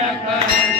Minha paz.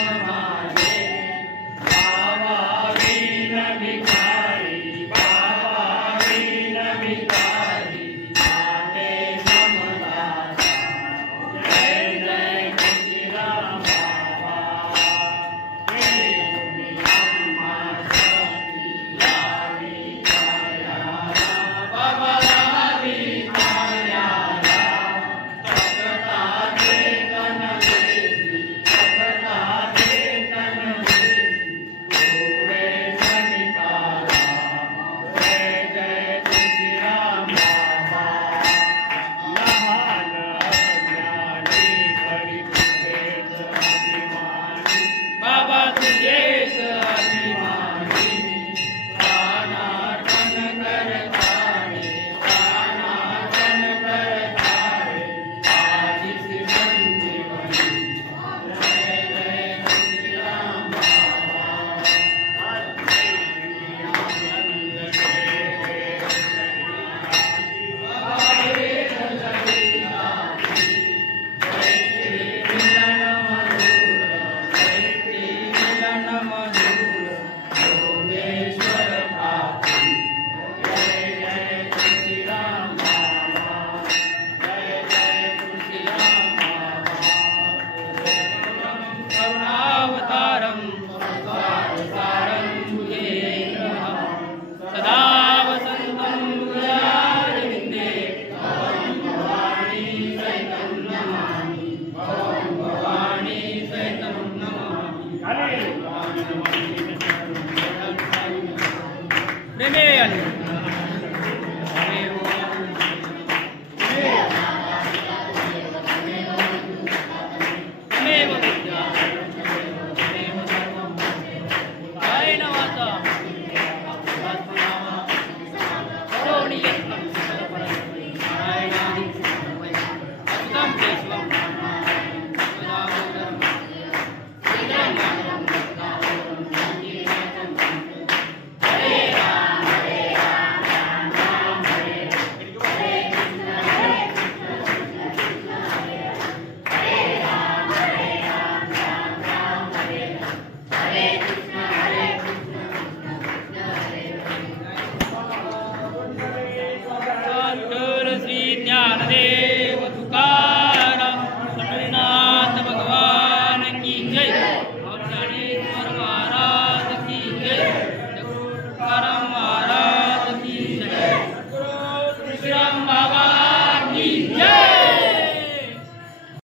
妹妹。